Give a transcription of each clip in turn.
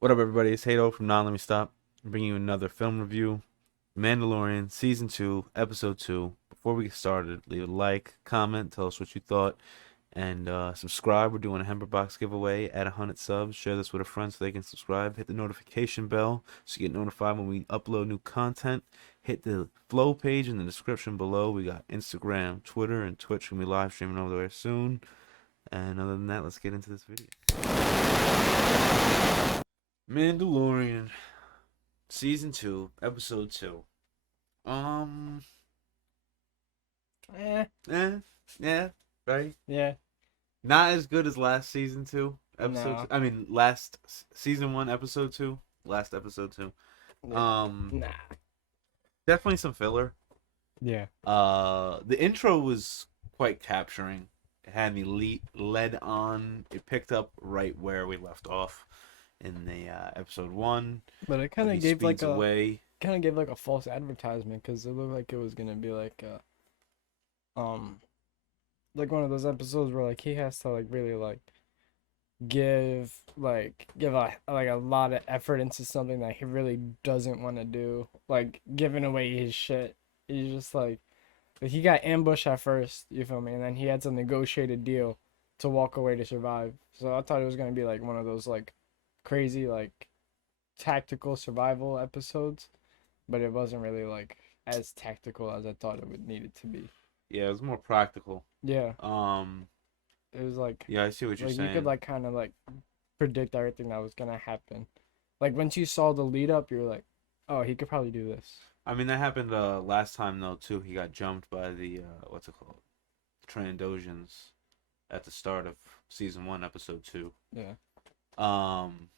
What up, everybody? It's Hato from Let Me Stop. I'm bringing you another film review, Mandalorian Season 2, Episode 2. Before we get started, leave a like, comment, tell us what you thought, and subscribe. We're doing a Hamper Box giveaway at 100 subs. Share this with a friend so they can subscribe. Hit the notification bell so you get notified when we upload new content. Hit the flow page in the description below. We got Instagram, Twitter, and Twitch. We'll be live streaming over there soon. And other than that, let's get into this video. Mandalorian Season 2, Episode 2. Um, Eh, yeah, right? yeah, Not as good as last Season 2, Episode no, 2. I mean, last Season 1, Episode 2. Last Episode 2. yeah, nah, Definitely some filler. yeah, The intro was quite capturing. It had me led on. It picked up right where we left off in the Episode 1. but it When he speeds away. kind of gave like a false advertisement because it looked like it was gonna be like one of those episodes where like he has to like really like give a lot of effort into something that he really doesn't want to do, like giving away his shit. He's just like he got ambushed at first, you feel me, and then he had to negotiate a deal to walk away to survive. So I thought it was gonna be like one of those like crazy like tactical survival episodes, but it wasn't really like as tactical as I thought it would need it to be. Yeah, it was more practical. Yeah, Um, it was like yeah, I see what you're you saying. could like kind of like predict everything that was gonna happen. Like once you saw the lead up, you're like, oh, he could probably do this. I mean, that happened last time though too. He got jumped by the what's it called, Trandosians, at the start of Season 1, Episode 2. Yeah. Um,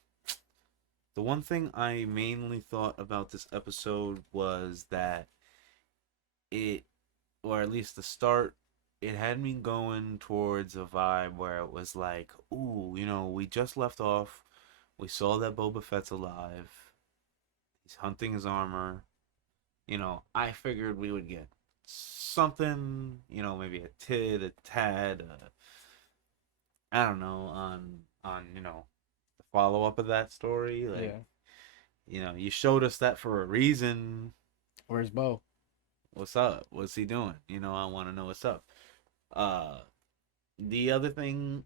the one thing I mainly thought about this episode was that it, or at least the start, it had me going towards a vibe where it was like, ooh, we just left off. We saw that Boba Fett's alive. He's hunting his armor. I figured we would get something, maybe a tid, a tad, I don't know, on the follow up of that story. Like, you showed us that for a reason. Where's Bo? What's up? What's he doing? I want to know what's up. Uh, the other thing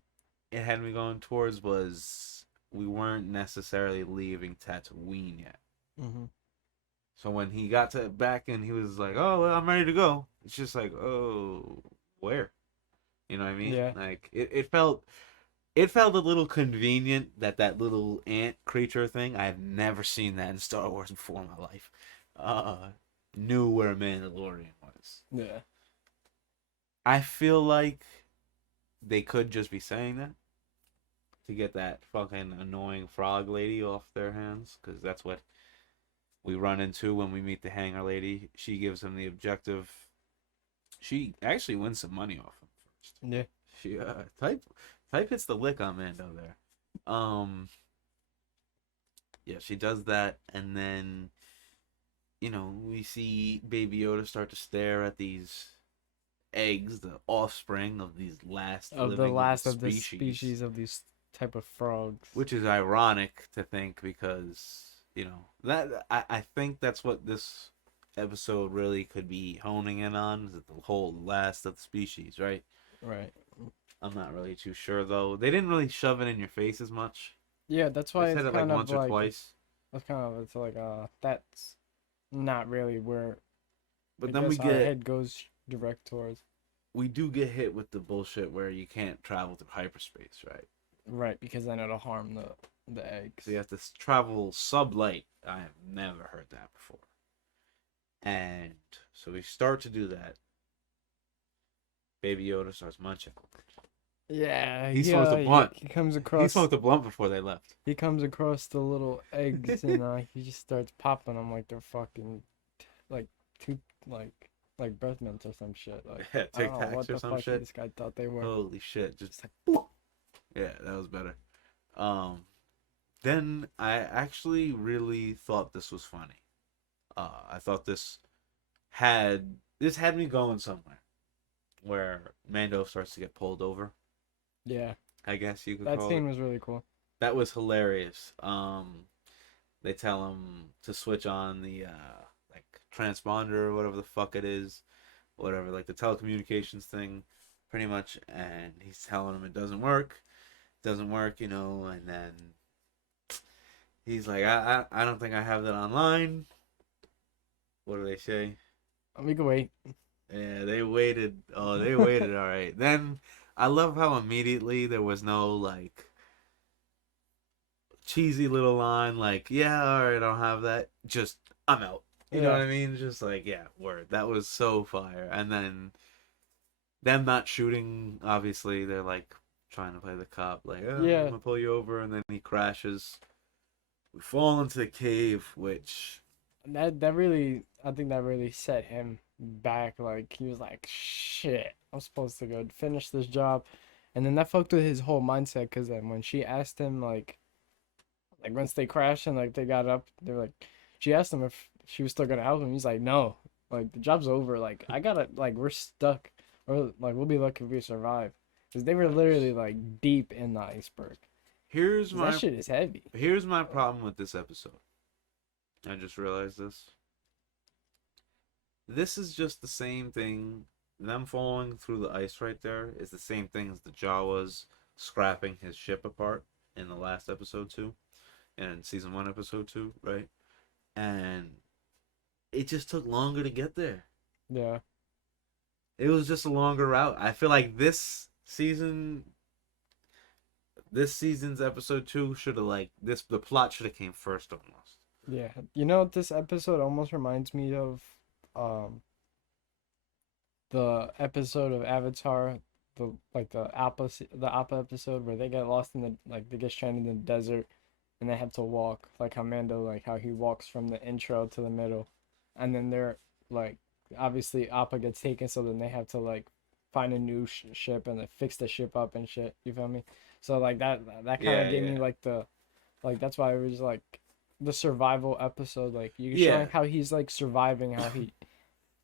it had me going towards was we weren't necessarily leaving Tatooine yet. Mm-hmm. So when he got to back and he was like, "Oh, well, I'm ready to go," it's just like, "Oh, where?" You know what I mean? Yeah. Like it felt a little convenient that little ant creature thing. I have never seen that in Star Wars before in my life. Knew where Mandalorian was. Yeah. I feel like they could just be saying that to get that fucking annoying frog lady off their hands, because that's what we run into when we meet the hangar lady. She gives him the objective. She actually wins some money off him first. Yeah. She type hits the lick on Mando there. Yeah, she does that, and then we see Baby Yoda start to stare at these eggs, the offspring of these last Of the living last of the species, of these type of frogs. which is ironic to think because that I think that's what this episode really could be honing in on, is that the whole last of the species, right? Right. I'm not really too sure though. They didn't really shove it in your face as much. Yeah, that's They why said it's it like kind once of or like twice. it's kind of it's like that's not really where But I then we guess our get head goes direct towards. we do get hit with the bullshit where you can't travel through hyperspace, right? Right, because then it'll harm the eggs. So you have to travel sublight. I have never heard that before. And so we start to do that. Baby Yoda starts munching. Yeah, He smoked a blunt. He comes He across. smoked a blunt before they left. He comes across the little eggs and he just starts popping them like they're fucking like two like breath mints or some shit. Like Yeah, I don't know Tic Tacs what or the some fuck shit. this guy thought they were. Holy shit! Just like, yeah, that was better. Then I actually really thought this was funny. I thought this had me going somewhere, where Mando starts to get pulled over. Yeah, I guess you could that call scene it. was really cool. that was hilarious. They tell him to switch on the like transponder or whatever the fuck it is, whatever, like the telecommunications thing, pretty much, and he's telling him it doesn't work, and then he's like, I don't think I have that online. What do they say? We can wait. Yeah, they waited. Oh, they waited. All right. Then I love how immediately there was no like cheesy little line like, yeah, all right, I don't have that. Just I'm out. You know what Yeah, I mean? Just like, yeah, word. That was so fire. And then them not shooting, obviously, they're like trying to play the cop, like, oh, I'm yeah. gonna pull you over, and then he crashes. We fall into the cave, which That really, I think that really set him back. Like he was like, shit, I'm supposed to go finish this job, and then that fucked with his whole mindset. Because then when she asked him like once they crashed and like they got up, they're like, she asked him if she was still gonna help him. He's like, no, like the job's over. Like I gotta, like we're stuck, or like we'll be lucky if we survive, because they were literally like deep in the iceberg. here's 'Cause that my shit is heavy. here's my problem with this episode. I just realized this. This is just the same thing. Them falling through the ice right there is the same thing as the Jawas scrapping his ship apart in the last episode too, in season one, episode two, right? And it just took longer to get there. Yeah, It was just a longer route. I feel like this season's episode two should have like this. The plot should have came first almost. yeah. You know what this episode almost reminds me of? Um, the episode of Avatar, the Appa episode where they get lost in the like they get stranded in the desert and they have to walk like how Mando like how he walks from the intro to the middle, and then they're like obviously Appa gets taken, so then they have to like find a new ship and like, fix the ship up and shit. You feel me? So like that kind of Yeah, gave yeah, me like the like that's why it was like the survival episode. Like you yeah. showing how he's like surviving, how he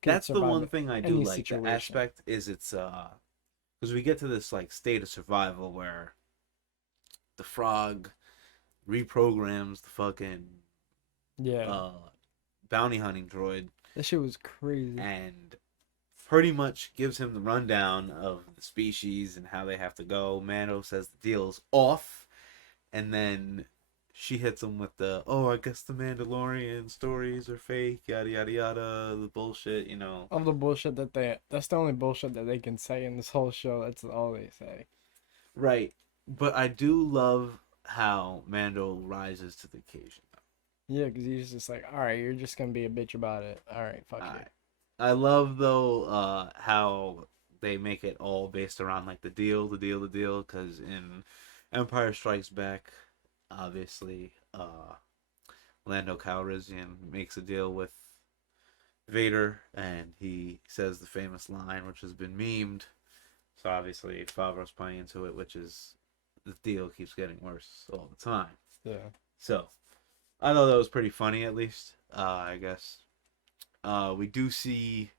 could That's the survive one thing I do any like. The situation. aspect is it's because we get to this like state of survival where the frog reprograms the fucking Yeah, uh bounty hunting droid that shit was crazy. and pretty much gives him the rundown of the species and how they have to go. Mando says the deal's off, and then she hits him with the, oh, I guess the Mandalorian stories are fake, yada yada yada, the bullshit. All the bullshit that's the only bullshit that they can say in this whole show. That's all they say. Right. But I do love how Mando rises to the occasion. Yeah, because he's just like, all right, you're just gonna be a bitch about it. All right, fuck you. I love though how they make it all based around like the deal. Because in Empire Strikes Back, obviously, Lando Calrissian makes a deal with Vader, and he says the famous line, which has been memed. So obviously, Favreau's playing into it, which is the deal keeps getting worse all the time. Yeah, So I thought that was pretty funny, at least. I guess we do see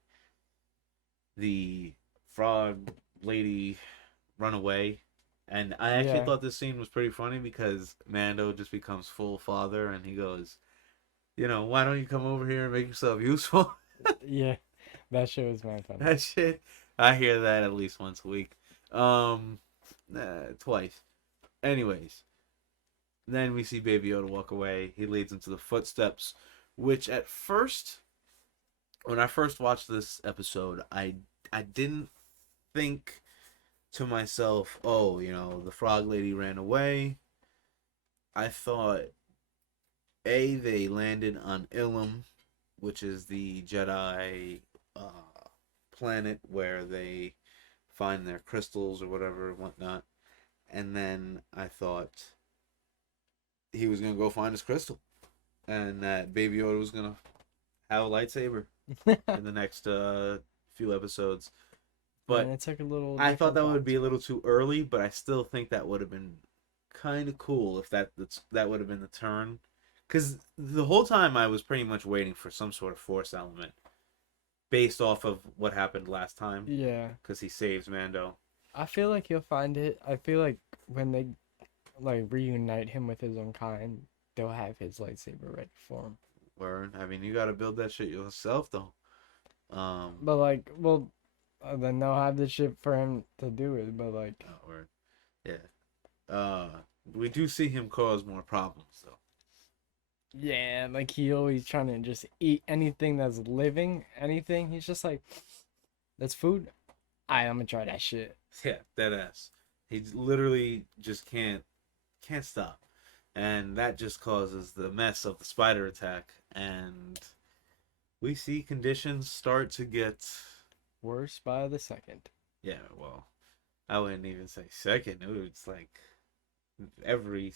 the frog lady run away. And I actually yeah, thought this scene was pretty funny because Mando just becomes full father and he goes, why don't you come over here and make yourself useful? yeah. That shit was man funny. That shit. I hear that at least once a week. Um, Twice. Anyways, then we see Baby Yoda walk away. He leads him to the footsteps, which at first, when I first watched this episode, I didn't think to myself, oh, the frog lady ran away. I thought, they landed on Ilum, which is the Jedi planet where they find their crystals or whatever and whatnot. And then I thought he was gonna go find his crystal, and that Baby Yoda was gonna have a lightsaber in the next few episodes. Man, But it took a little I thought different that would path. be a little too early. But I still think that would have been kind of cool if that would have been the turn. Because the whole time I was pretty much waiting for some sort of force element based off of what happened last time. Yeah, Because he saves Mando. I feel like you'll find it. I feel like when they like reunite him with his own kind, they'll have his lightsaber ready for him. Word. I mean, you got to build that shit yourself, though. But like, well, then they'll have the shit for him to do it. But like, Word. Yeah. We do see him cause more problems, though. yeah, like he always trying to just eat anything that's living, anything. He's just like, that's food. I'm gonna try that shit. Yeah, dead ass. He literally just can't stop, and that just causes the mess of the spider attack. And we see conditions start to get, Worse by the second. yeah. Well, I wouldn't even say second. It was like every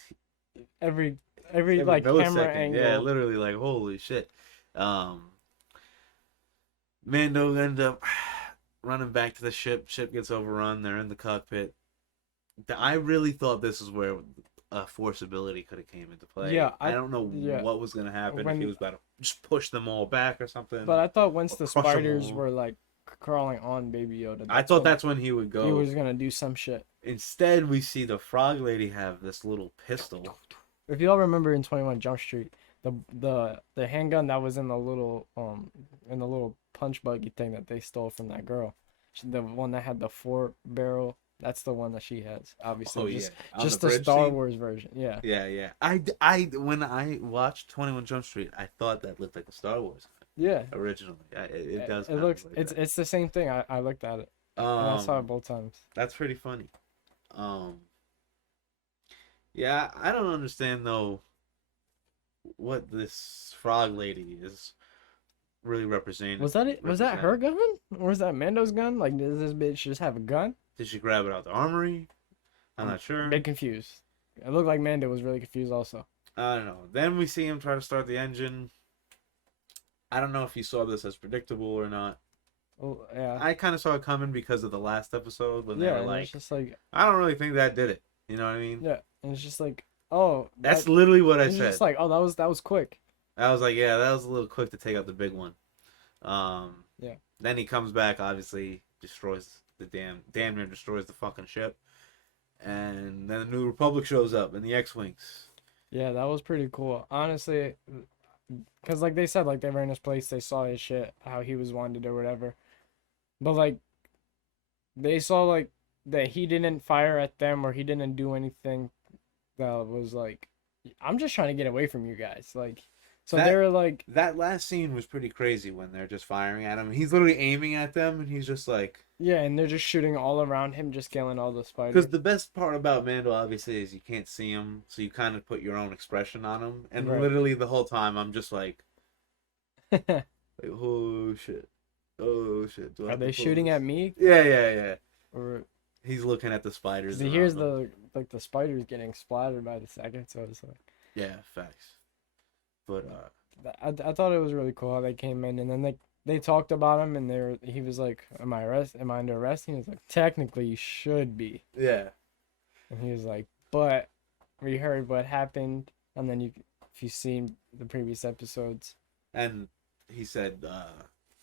Every every every like camera millisecond. Yeah, angle. literally like holy shit. Um, Mando end up running back to the ship. Ship gets overrun. They're in the cockpit. I really thought this is where force ability could have came into play. Yeah, I don't know yeah what was gonna happen if he when was about to just push them all back or something, but I thought once or the crush them spiders all. were like crawling on Baby Yoda, I thought that's when he would he go. was gonna do some shit. Instead, we see the frog lady have this little pistol. If y'all remember in 21 Jump Street, the handgun that was in the little punch buggy thing that they stole from that girl, the one that had the 4 barrel, that's the one that she has. Obviously, Oh yeah, on just the the bridge Star scene? Wars version. Yeah. Yeah, yeah. When I watched 21 Jump Street, I thought that looked like a Star Wars Yeah. originally. It does. It Kind looks of like that. it's the same thing. I looked at it and I saw it both times. That's pretty funny. Um, yeah, I don't understand though what this frog lady is really representing. Was that it? Was that her gun? Or was that Mando's gun? Like, does this bitch just have a gun? Did she grab it out the armory? I'm not A sure. bit confused. It looked like Mando was really confused also. I don't know. Then we see him try to start the engine. I don't know if you saw this as predictable or not. Oh yeah. I kind of saw it coming because of the last episode when they Yeah, were and like, it's just like I don't really think that did it. You know what I mean? yeah, and it's just like oh That's literally what I it's said. just like oh that was quick. I was like, yeah, that was a little quick to take out the big one. Yeah. Then he comes back, obviously destroys the damn near destroys the fucking ship, and then the New Republic shows up in the X-wings. Yeah, that was pretty cool. Honestly, because like they said, like they were in his place, they saw his shit, how he was wanted or whatever. But like they saw like that he didn't fire at them or he didn't do anything that was like, I'm just trying to get away from you guys. Like, so they were like, That last scene was pretty crazy when they're just firing at him. He's literally aiming at them, and he's just like, yeah, and they're just shooting all around him, just killing all the spiders. because the best part about Mando obviously is you can't see him, so you kind of put your own expression on him. And Right. literally the whole time, I'm just like, oh shit, oh shit. Are they shooting at me? Yeah, yeah, yeah. Or He's looking at the spiders. he hears around the spiders getting splattered by the second, so it's like. Yeah, facts. But I thought it was really cool how they came in and then they talked about him and he was like, am I under arrest? He was like, technically you should be. yeah, And he was like, but we heard what happened, and then if you've seen the previous episodes. and he said,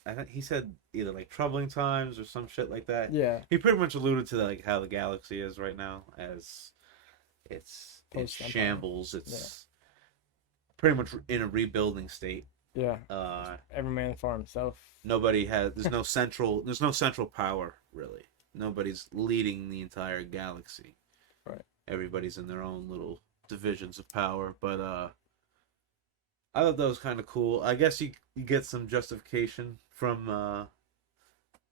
I think he said either like troubling times or some shit like that. Yeah. He pretty much alluded to like how the galaxy is right now, as it's Post-Empire. shambles. It's pretty much in a rebuilding state. Yeah. Uh, Every man for himself. there's no central power really. Nobody's leading the entire galaxy. Right. Everybody's in their own little divisions of power, but I thought that was kind of cool. I guess you get some justification from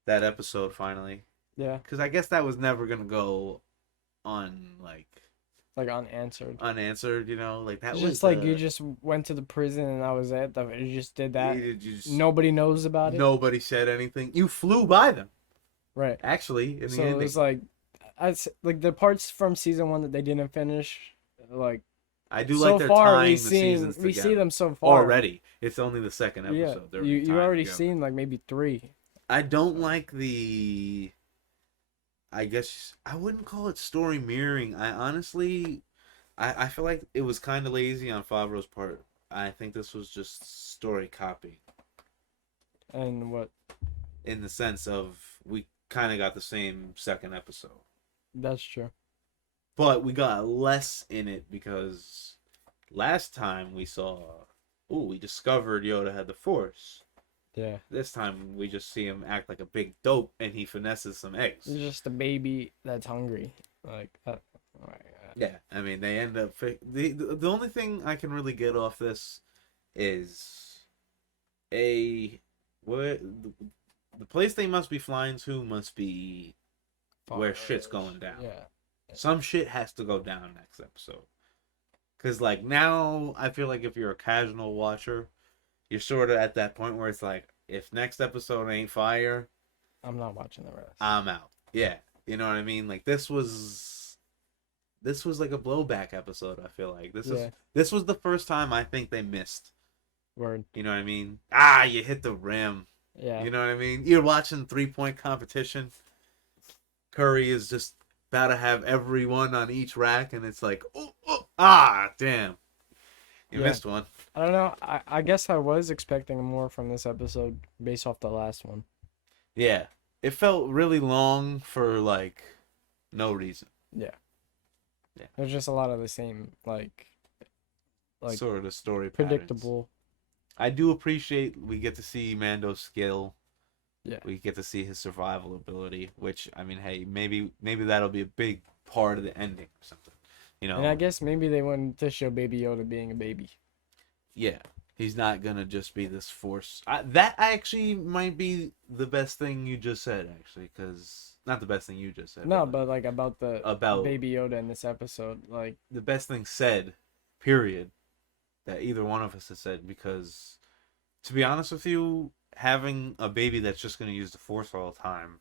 that episode finally, Yeah. because I guess that was never gonna go on like Like unanswered. You know, like that It's was just like you just went to the prison and that was it. You just did that. Nobody knows about it. Nobody said anything. You flew by them, Right. actually. In So the it ending. was like, like the parts from season 1 that they didn't finish, like I do so like their far tying we the seen seasons we together. see them so far Already. It's only the second Yeah, episode. They're you tying already together. seen like maybe 3. I don't like the. I guess I wouldn't call it story mirroring. I honestly, I feel like it was kind of lazy on Favreau's part. I think this was just story copy And what? in the sense of we kind of got the same second episode. That's true. but we got less in it because last time we saw, we discovered Yoda had the Force. Yeah. This time we just see him act like a big dope and he finesses some eggs. He's just a baby that's hungry. Like, Yeah, I mean they end up the only thing I can really get off this is a what the place they must be flying to must be where shit's going down. Yeah. Some shit has to go down next episode. Cause like now I feel like if you're a casual watcher, you're sort of at that point where it's like if next episode ain't fire, I'm not watching the rest. I'm out. Yeah, you know what I mean. Like this was like a blowback episode. I feel like this was the first time I think they missed. Word. You know what I mean? You hit the rim. Yeah. You know what I mean? You're watching 3-point competition. Curry is just about to have everyone on each rack, and it's like, damn. You missed one. I don't know. I guess I was expecting more from this episode based off the last one. Yeah. It felt really long for, like, no reason. Yeah. There's just a lot of the same, like sort of the story predictable. Patterns. I do appreciate we get to see Mando's skill. Yeah. We get to see his survival ability, which, I mean, hey, maybe that'll be a big part of the ending or something. You know? And I guess maybe they wanted to show Baby Yoda being a baby. Yeah. He's not going to just be this force. That actually might be the best thing you just said, actually, because... Not the best thing you just said. No, but like about Baby Yoda in this episode. Like the best thing said, period, that either one of us has said, because to be honest with you, having a baby that's just going to use the Force all the time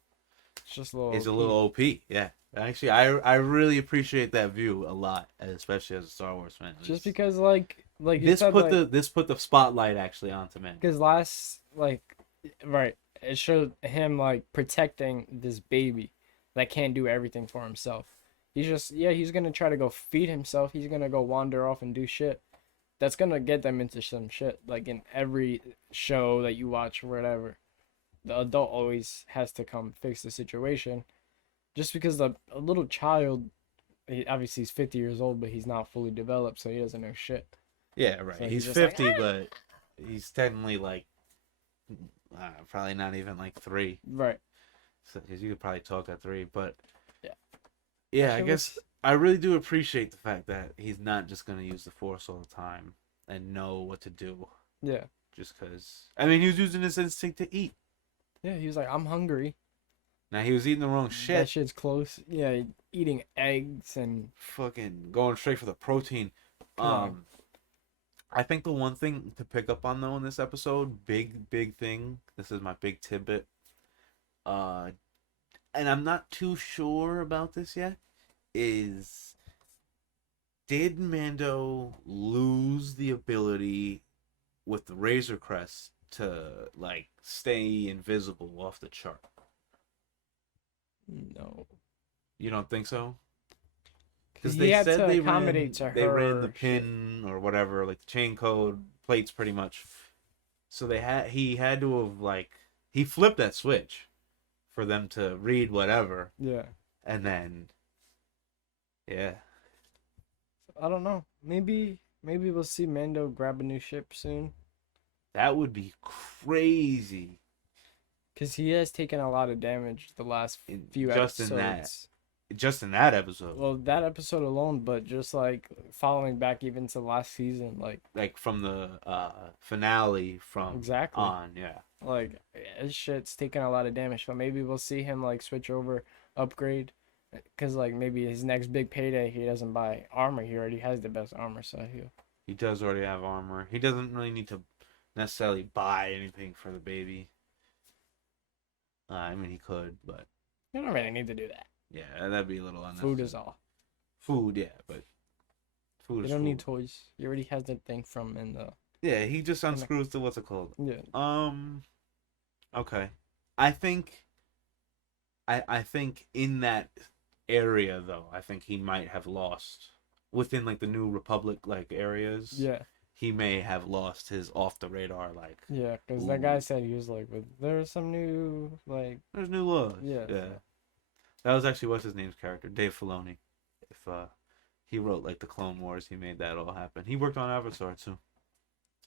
it's just a little is a little OP. Yeah. Actually, I really appreciate that view a lot, especially as a Star Wars fan. Just because like this put the spotlight actually onto men. Because right, it showed him like protecting this baby that can't do everything for himself. He's gonna try to go feed himself. He's gonna go wander off and do shit. That's gonna get them into some shit. Like in every show that you watch or whatever, the adult always has to come fix the situation. Just because a little child, obviously he's 50 years old, but he's not fully developed, so he doesn't know shit. Yeah, right. So he's 50, like, but he's technically like probably not even like 3. Right. Because you could probably talk at 3, but yeah. I guess I really do appreciate the fact that he's not just gonna use the Force all the time and know what to do. Yeah. Just because, I mean, he was using his instinct to eat. Yeah, he was like, I'm hungry. Now he was eating the wrong shit. That shit's close. Yeah, eating eggs and fucking going straight for the protein. I think the one thing to pick up on though in this episode, big thing. This is my big tidbit. And I'm not too sure about this yet. Is did Mando lose the ability with the Razor Crest to like stay invisible off the chart? No. You don't think so? Because they said they ran the pin or whatever, like the chain code plates, pretty much. So he had to have like he flipped that switch for them to read whatever. Yeah. And then, yeah. I don't know. Maybe we'll see Mando grab a new ship soon. That would be crazy. Because he has taken a lot of damage the last few episodes. Just in that episode. Well, that episode alone, but just like following back even to last season, like from the finale from exactly on, yeah. Like his shit's taking a lot of damage, but maybe we'll see him like switch over, upgrade, because like maybe his next big payday he doesn't buy armor. He already has the best armor, so he does already have armor. He doesn't really need to necessarily buy anything for the baby. I mean, he could, but you don't really need to do that. Yeah, that'd be a little unnecessary. Food is all. Food, yeah, but food is You don't need toys. He already has that thing from in the... Yeah, he just unscrews the what's it called? Yeah. Okay. I think in that area though, I think he might have lost within like the New Republic like areas. Yeah. He may have lost his off the radar like. Yeah, because that guy said he was like, there's some new like. There's new laws. Yeah. Yeah. That was actually what's his name's character, Dave Filoni. if he wrote like the Clone Wars, he made that all happen. He worked on Avatar too.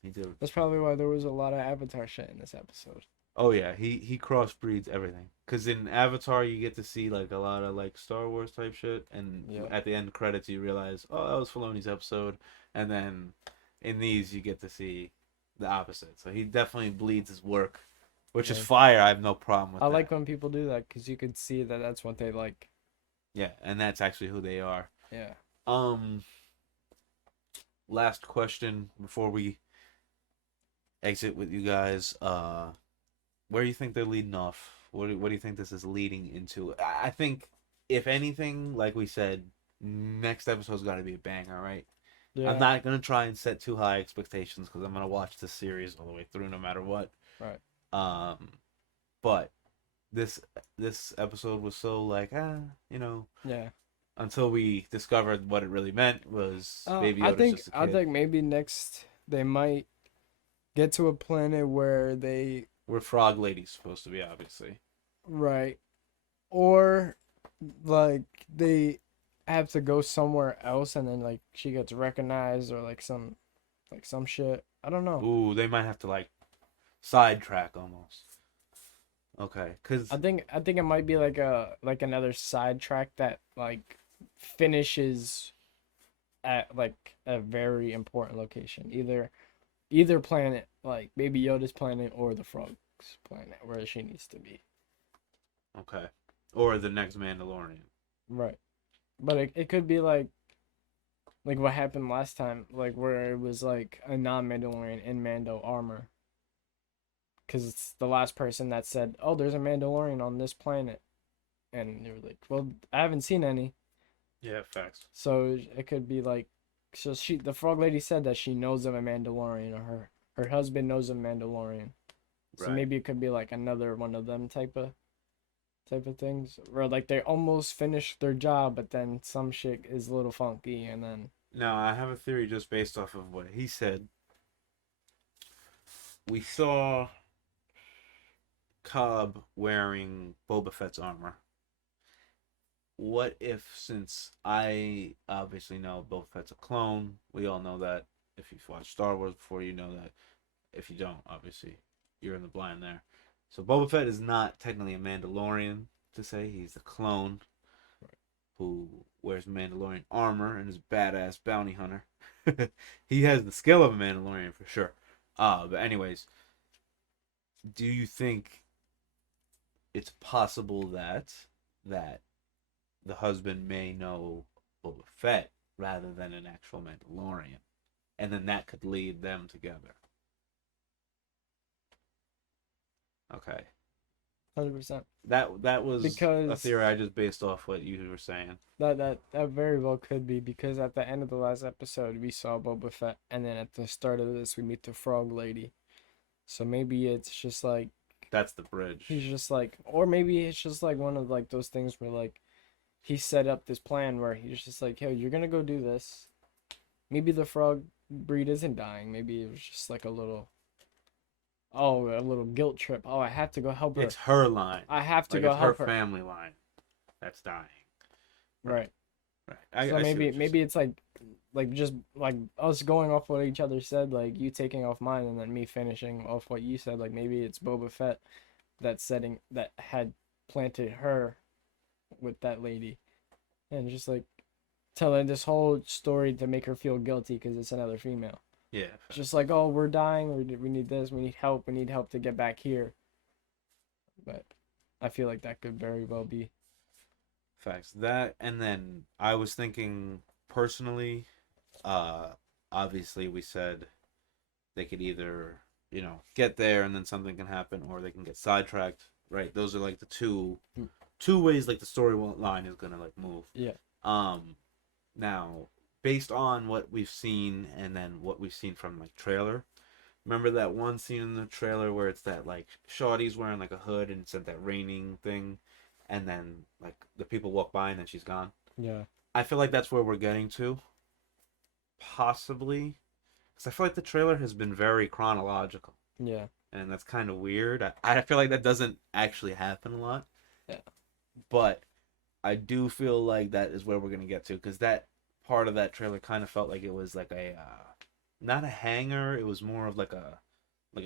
He did. That's probably why there was a lot of Avatar shit in this episode. Oh yeah, he crossbreeds everything. Cause in Avatar you get to see like a lot of like Star Wars type shit, and Yeah. at the end credits you realize, oh, that was Filoni's episode, and then in these you get to see the opposite. So he definitely bleeds his work, which is Yeah. fire. I have no problem with I that. like when people do that because you could see that that's what they like. Yeah, and that's actually who they are. Yeah. Um, last question before we exit with you guys. Where do you think they're leading off? What do you think this is leading into? I think if anything, like we said, next episode's got to be a banger, right? Yeah. I'm not gonna try and set too high expectations because I'm gonna watch the series all the way through, no matter what. Right. But this episode was so like you know, Yeah. until we discovered what it really meant was Baby I Yoda's think just a kid. I think maybe next they might get to a planet where they Where Frog Lady's supposed to be, obviously. right, or like they have to go somewhere else and then like she gets recognized or like some shit. I don't know. Ooh, they might have to like sidetrack almost. Okay, cause I think it might be like another sidetrack that like finishes at like a very important location. Either planet, like Baby Yoda's planet or the Frog's planet where she needs to be. okay, or the next Mandalorian. Right. But it could be like what happened last time, like where it was like a non-Mandalorian in Mando armor. Cause it's the last person that said, "Oh, there's a Mandalorian on this planet," and they were like, "Well, I haven't seen any." Yeah, facts. So it could be like, so the frog lady said that she knows of a Mandalorian, or her husband knows of Mandalorian. So Right. maybe it could be like another one of them type of things, where like they almost finished their job, but then some shit is a little funky, and then Now I have a theory just based off of what he said. We saw Cobb wearing Boba Fett's armor. What if, since I obviously know Boba Fett's a clone, we all know that. If you've watched Star Wars before, you know that. If you don't, obviously, you're in the blind there. So Boba Fett is not technically a Mandalorian to say. He's a clone who wears Mandalorian armor and is a badass bounty hunter. He has the skill of a Mandalorian for sure. But anyways, do you think it's possible that the husband may know Boba Fett rather than an actual Mandalorian, and then that could lead them together? Okay, 100%. that was a Because theory I just based off what you were saying. that very well could be, because at the end of the last episode we saw Boba Fett, and then at the start of this we meet the frog lady. So maybe it's just like That's the bridge. he's just like, or maybe it's just like one of like those things where like he set up this plan where he's just like, "Yo, you're gonna go do this." Maybe the frog breed isn't dying. Maybe it was just like a little guilt trip. Oh, I have to go help her. It's her line. I have to Like go it's her help her. family line that's dying. Right. Right. So I see maybe what you're maybe it's like just like us going off what each other said, like you taking off mine and then me finishing off what you said. Like maybe it's Boba Fett that had planted her with that lady, and just like telling this whole story to make her feel guilty because it's another female. Yeah. Just like, oh, we're dying. We need this. We need help. We need help to get back here. But I feel like that could very well be. Facts. That, and then I was thinking personally, obviously we said they could either, get there and then something can happen, or they can get sidetracked. Right? Those are like the two ways like the storyline is gonna like move. Yeah. Now, based on what we've seen and then what we've seen from like trailer, remember that one scene in the trailer where it's that like Shawty's wearing like a hood and it's at that raining thing, and then like the people walk by and then she's gone. Yeah. I feel like that's where we're getting to, possibly, because I feel like the trailer has been very chronological, Yeah. and that's kind of weird. I feel like that doesn't actually happen a lot. Yeah. But I do feel like that is where we're gonna get to, because that part of that trailer kind of felt like it was like a not a hangar. It was more of like a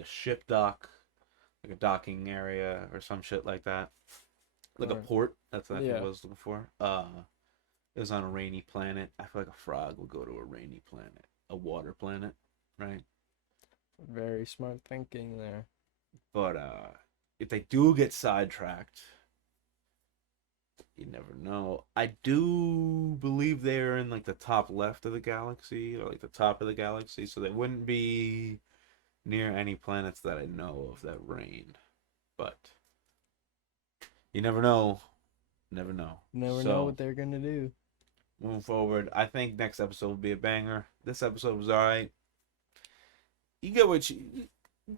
ship dock, like a docking area or some shit like that, like a Right. port. That's what I think Yeah. what I was looking for. It was on a rainy planet. I feel like a frog would go to a rainy planet, a water planet, right? Very smart thinking there. But if they do get sidetracked, you never know. I do believe they're in like the top left of the galaxy, or like the top of the galaxy, so they wouldn't be near any planets that I know of that rain. But you never know. Never know. Never know So what they're gonna do. moving forward, I think next episode will be a banger. This episode was alright. You get what you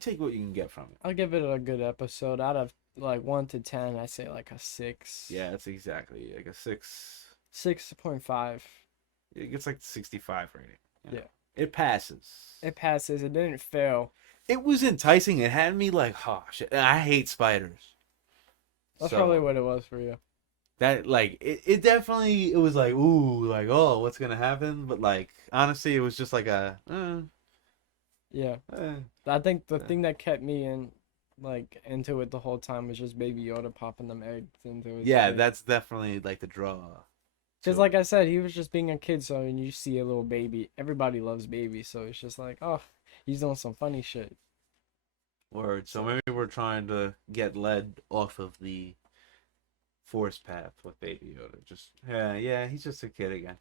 take what you can get from it. I'll give it a good episode. Out of like 1 to 10, I say like a 6. Yeah, that's exactly like a 6. 6.5. It gets like 65 rating. You know? Yeah. It passes. It passes. It didn't fail. It was enticing. It had me like, oh shit. I hate spiders. That's So probably what it was for you. that like it definitely it was like, ooh, like, oh, what's gonna happen? But like honestly, it was just like a Yeah. eh. I think the thing that kept me into it the whole time was just Baby Yoda popping them eggs into his Yeah, thing. that's definitely like the draw. Because, to like I said, he was just being a kid, so when you see a little baby, everybody loves babies, so it's just like, oh, he's doing some funny shit. Word. So maybe we're trying to get led off of the force path with Baby Yoda. Just yeah, he's just a kid again.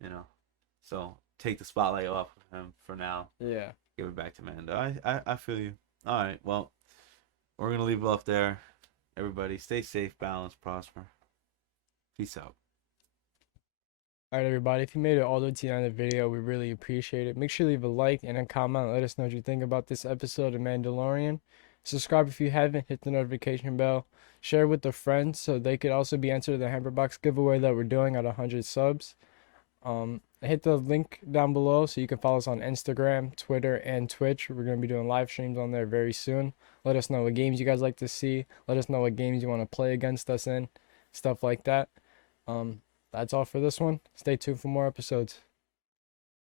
You know. So take the spotlight off of him for now. Yeah. Give it back to Mando. I feel you. All right. Well, we're gonna leave it off there. Everybody, stay safe, balance, prosper. Peace out. All right, everybody. If you made it all the way to the end of the video, we really appreciate it. Make sure to leave a like and a comment. Let us know what you think about this episode of Mandalorian. Subscribe if you haven't. Hit the notification bell. Share with a friend so they could also be entered in the Hamper Box giveaway that we're doing at 100 subs. Hit the link down below so you can follow us on Instagram, Twitter, and Twitch. We're going to be doing live streams on there very soon. Let us know what games you guys like to see. Let us know what games you want to play against us in. Stuff like that. That's all for this one. Stay tuned for more episodes.